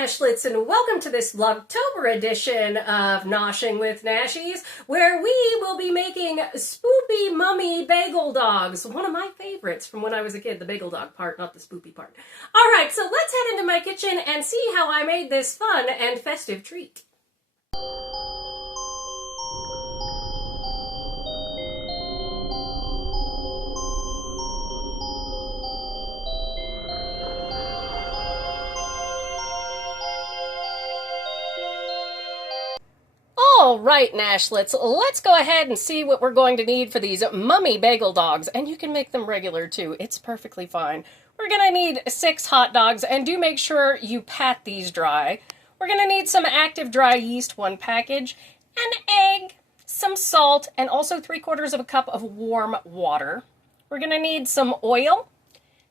Nashlets, and welcome to this Vlogtober edition of Noshing with Nashies, where we will be making spoopy mummy bagel dogs. One of my favorites from when I was a kid, the bagel dog part, not the spoopy part. Alright, so let's head into my kitchen and see how I made this fun and festive treat. Alright, Nashlets, let's go ahead and see what we're going to need for these mummy bagel dogs. And you can make them regular too, it's perfectly fine. We're going to need 6 hot dogs, and do make sure you pat these dry. We're going to need some active dry yeast, 1 package, an egg, some salt, and also 3/4 of a cup of warm water. We're going to need some oil,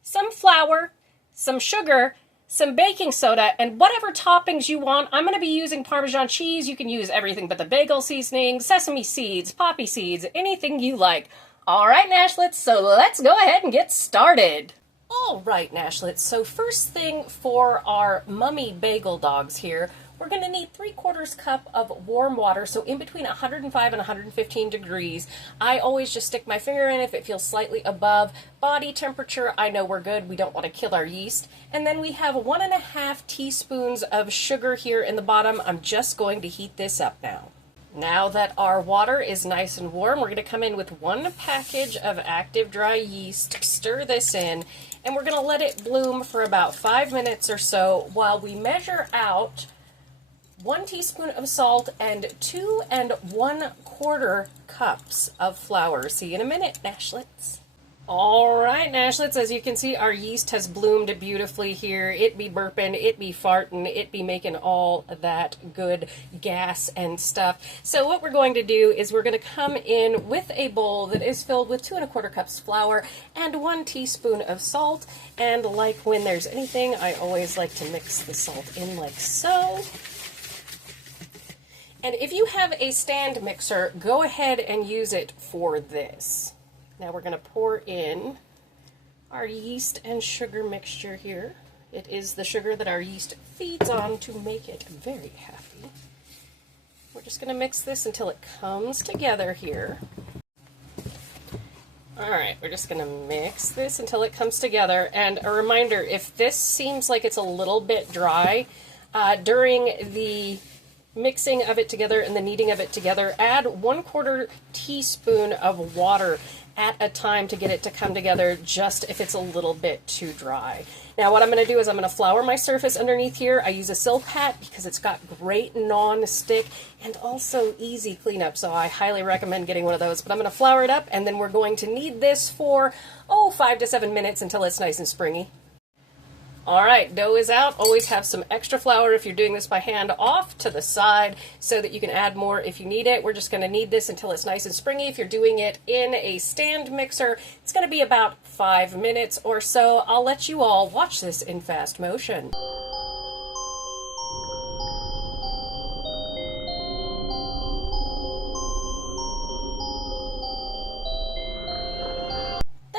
some flour, some sugar, some baking soda, and whatever toppings you want. I'm going to be using Parmesan cheese. You can use everything but the bagel seasoning, sesame seeds, poppy seeds, anything you like. Alright, Nashlets, so let's go ahead and get started. Alright, Nashlets, so first thing for our mummy bagel dogs here, we're going to need 3/4 cup of warm water, so in between 105 and 115 degrees. I always just stick my finger in if it feels slightly above body temperature. I know we're good. We don't want to kill our yeast. And then we have 1.5 teaspoons of sugar here in the bottom. I'm just going to heat this up now. Now that our water is nice and warm, we're going to come in with 1 package of active dry yeast, stir this in, and we're going to let it bloom for about 5 minutes or so while we measure out 1 teaspoon of salt and 2 1/4 cups of flour. See you in a minute, Nashlets. Alright, Nashlets, as you can see, our yeast has bloomed beautifully here. It be burping, it be farting, it be making all that good gas and stuff. So what we're going to do is we're going to come in with a bowl that is filled with 2 1/4 cups flour and 1 teaspoon of salt. And like when there's anything, I always like to mix the salt in like so. And if you have a stand mixer, go ahead and use it for this. Now we're going to pour in our yeast and sugar mixture here. It is the sugar that our yeast feeds on to make it very happy. We're just going to mix this until it comes together here. Alright, we're just going to mix this until it comes together. And a reminder, if this seems like it's a little bit dry, during the mixing of it together and the kneading of it together, add 1/4 teaspoon of water at a time to get it to come together, just if it's a little bit too dry. Now what I'm going to do is I'm going to flour my surface underneath here. I use a silk hat because it's got great non-stick and also easy cleanup, so I highly recommend getting one of those. But I'm going to flour it up, and then we're going to knead this for 5 to 7 minutes until it's nice and springy. Alright, dough is out. Always have some extra flour if you're doing this by hand off to the side so that you can add more if you need it. We're just going to knead this until it's nice and springy. If you're doing it in a stand mixer, it's going to be about 5 minutes or so. I'll let you all watch this in fast motion.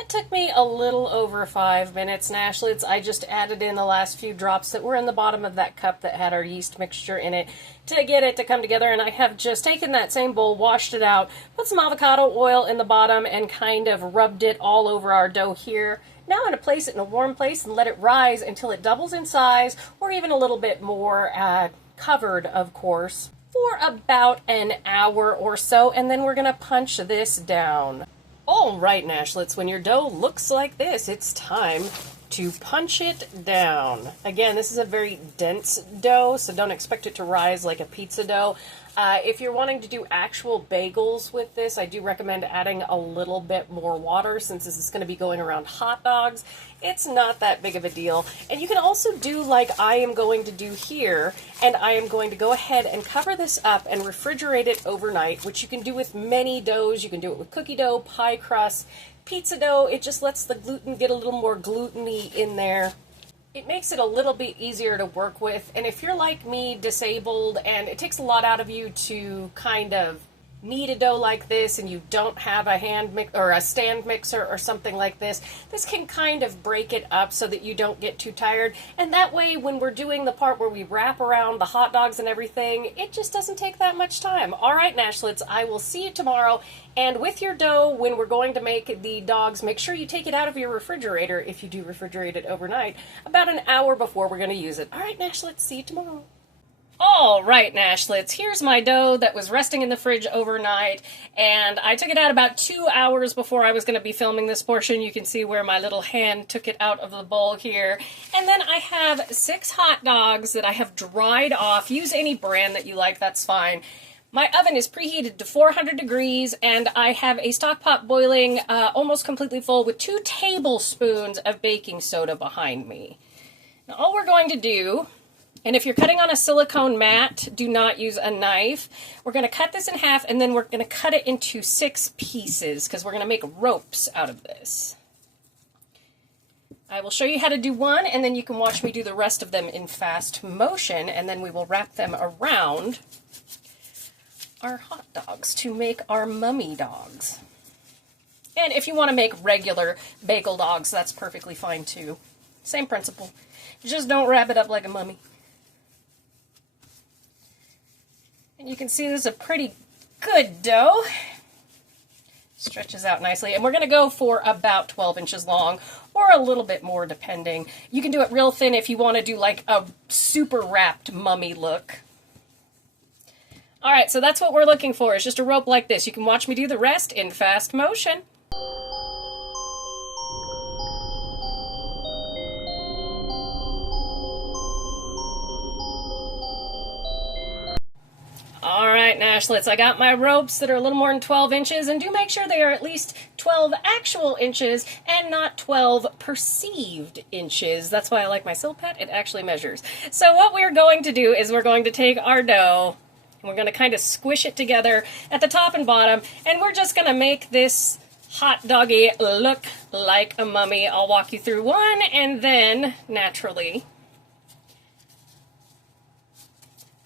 Took me a little over 5 minutes, Nashlets. I just added in the last few drops that were in the bottom of that cup that had our yeast mixture in it to get it to come together, and I have just taken that same bowl, washed it out, put some avocado oil in the bottom, and kind of rubbed it all over our dough here. Now I'm going to place it in a warm place and let it rise until it doubles in size, or even a little bit more, covered, of course, for about an hour or so, and then we're going to punch this down. Alright, Nashlets, when your dough looks like this, it's time to punch it down. Again, this is a very dense dough, so don't expect it to rise like a pizza dough. If you're wanting to do actual bagels with this, I do recommend adding a little bit more water since this is going to be going around hot dogs. It's not that big of a deal. And you can also do like I am going to do here, and I am going to go ahead and cover this up and refrigerate it overnight, which you can do with many doughs. You can do it with cookie dough, pie crust, pizza dough. It just lets the gluten get a little more gluten-y in there. It makes it a little bit easier to work with, and if you're like me, disabled, and it takes a lot out of you to kind of knead a dough like this and you don't have a hand mix or a stand mixer or something like this, this can kind of break it up so that you don't get too tired. And that way, when we're doing the part where we wrap around the hot dogs and everything, it just doesn't take that much time. All right, Nashlets, I will see you tomorrow. And with your dough, when we're going to make the dogs, make sure you take it out of your refrigerator, if you do refrigerate it overnight, about an hour before we're going to use it. All right, Nashlets, see you tomorrow. All right, Nashlets, here's my dough that was resting in the fridge overnight, and I took it out about 2 hours before I was going to be filming this portion. You can see where my little hand took it out of the bowl here. And then I have 6 hot dogs that I have dried off. Use any brand that you like, that's fine. My oven is preheated to 400 degrees, and I have a stock pot boiling almost completely full with 2 tablespoons of baking soda behind me. Now, all we're going to do, and if you're cutting on a silicone mat, do not use a knife. We're going to cut this in half, and then we're going to cut it into 6 pieces because we're going to make ropes out of this. I will show you how to do one, and then you can watch me do the rest of them in fast motion, and then we will wrap them around our hot dogs to make our mummy dogs. And if you want to make regular bagel dogs, that's perfectly fine too. Same principle. Just don't wrap it up like a mummy. And you can see this is a pretty good dough. Stretches out nicely. And we're going to go for about 12 inches long, or a little bit more depending. You can do it real thin if you want to do like a super wrapped mummy look. All right, so that's what we're looking for, is just a rope like this. You can watch me do the rest in fast motion. All right, Nashlets, I got my ropes that are a little more than 12 inches, and do make sure they are at least 12 actual inches and not 12 perceived inches. That's why I like my Silpat, it actually measures. So what we're going to do is we're going to take our dough, and we're going to kind of squish it together at the top and bottom, and we're just going to make this hot doggy look like a mummy. I'll walk you through one, and then, naturally,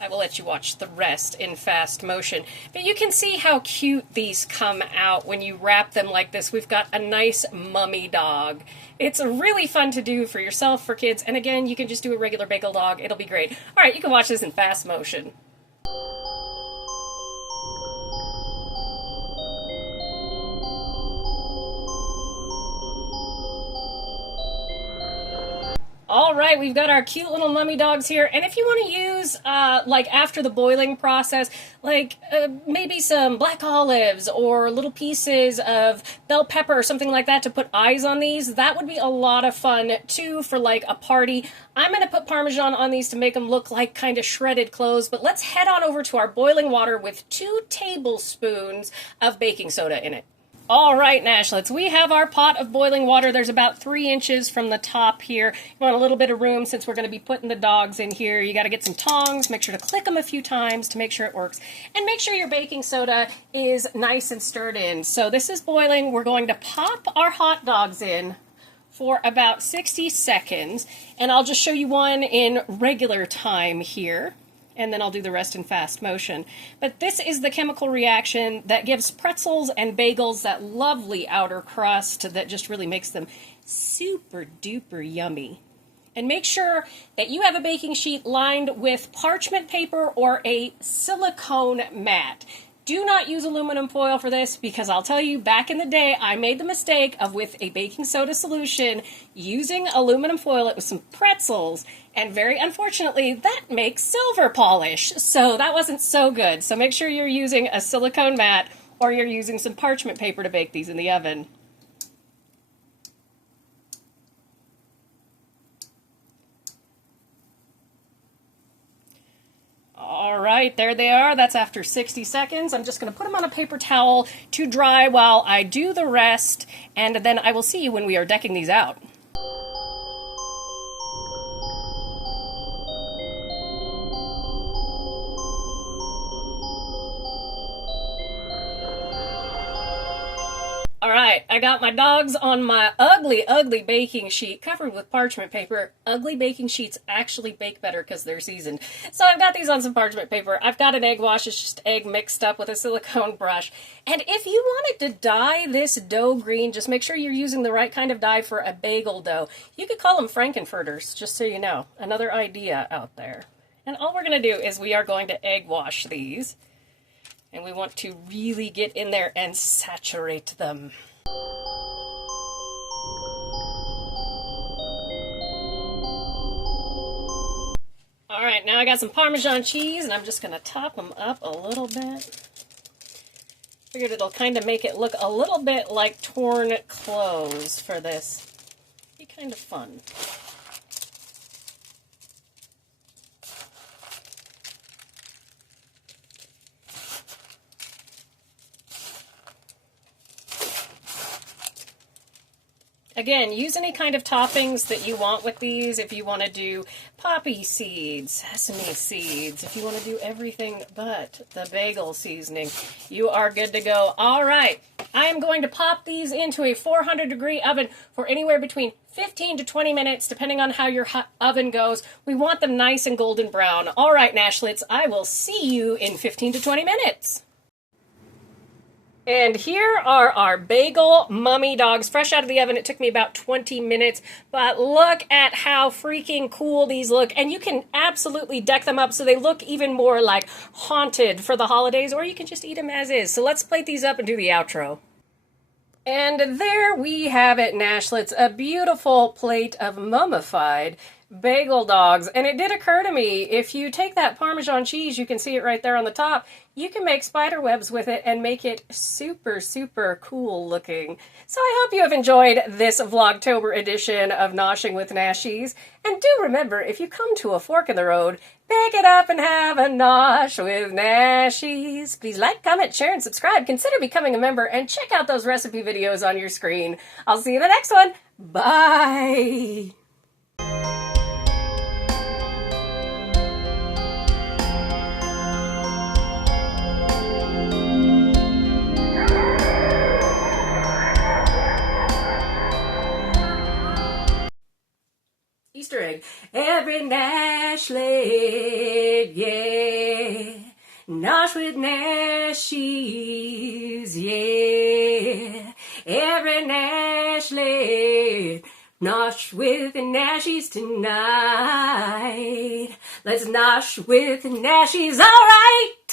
I will let you watch the rest in fast motion. But you can see how cute these come out when you wrap them like this. We've got a nice mummy dog. It's really fun to do for yourself, for kids, and again, you can just do a regular bagel dog. It'll be great. All right, you can watch this in fast motion. All right, we've got our cute little mummy dogs here, and if you want to use, like after the boiling process, like maybe some black olives or little pieces of bell pepper or something like that to put eyes on these, that would be a lot of fun too for like a party. I'm going to put Parmesan on these to make them look like kind of shredded cloves, but let's head on over to our boiling water with 2 tablespoons of baking soda in it. All right, Nashlets, we have our pot of boiling water. There's about 3 inches from the top here. You want a little bit of room since we're going to be putting the dogs in here. You got to get some tongs. Make sure to click them a few times to make sure it works. And make sure your baking soda is nice and stirred in. So this is boiling. We're going to pop our hot dogs in for about 60 seconds. And I'll just show you one in regular time here, and then I'll do the rest in fast motion. But this is the chemical reaction that gives pretzels and bagels that lovely outer crust that just really makes them super duper yummy. And make sure that you have a baking sheet lined with parchment paper or a silicone mat. Do not use aluminum foil for this, because I'll tell you, back in the day, I made the mistake of, with a baking soda solution, using aluminum foil. It was some pretzels, and very unfortunately, that makes silver polish. So that wasn't so good. So make sure you're using a silicone mat, or you're using some parchment paper to bake these in the oven. All right, there they are. That's after 60 seconds. I'm just going to put them on a paper towel to dry while I do the rest, and then I will see you when we are decking these out. All right. right, I got my dogs on my ugly, ugly baking sheet covered with parchment paper. Ugly baking sheets actually bake better because they're seasoned. So I've got these on some parchment paper. I've got an egg wash. It's just egg mixed up with a silicone brush. And if you wanted to dye this dough green, just make sure you're using the right kind of dye for a bagel dough. You could call them Frankenfurters, just so you know. Another idea out there. And all we're going to do is we are going to egg wash these. And we want to really get in there and saturate them. All right, now I got some Parmesan cheese, and I'm just going to top them up a little bit. Figured it'll kind of make it look a little bit like torn clothes for this. Be kind of fun. Again, use any kind of toppings that you want with these. If you want to do poppy seeds, sesame seeds, if you want to do everything but the bagel seasoning, you are good to go. All right, I am going to pop these into a 400-degree oven for anywhere between 15 to 20 minutes, depending on how your oven goes. We want them nice and golden brown. All right, Nashlets, I will see you in 15 to 20 minutes. And here are our bagel mummy dogs, fresh out of the oven. It took me about 20 minutes, but look at how freaking cool these look. And you can absolutely deck them up so they look even more like haunted for the holidays, or you can just eat them as is. So let's plate these up and do the outro. And there we have it, Nashlets, a beautiful plate of mummified bagel dogs. And it did occur to me, if you take that Parmesan cheese, you can see it right there on the top, you can make spider webs with it and make it super, super cool looking. So I hope you have enjoyed this Vlogtober edition of Noshing with Nashies. And do remember, if you come to a fork in the road, pick it up and have a nosh with Nashies. Please like, comment, share, and subscribe. Consider becoming a member and check out those recipe videos on your screen. I'll see you in the next one. Bye! Easter egg. Every Nashlet, yeah. Nosh with Nashies, yeah. Every Nashlet, nosh with the Nashies tonight. Let's nosh with the Nashies, all right.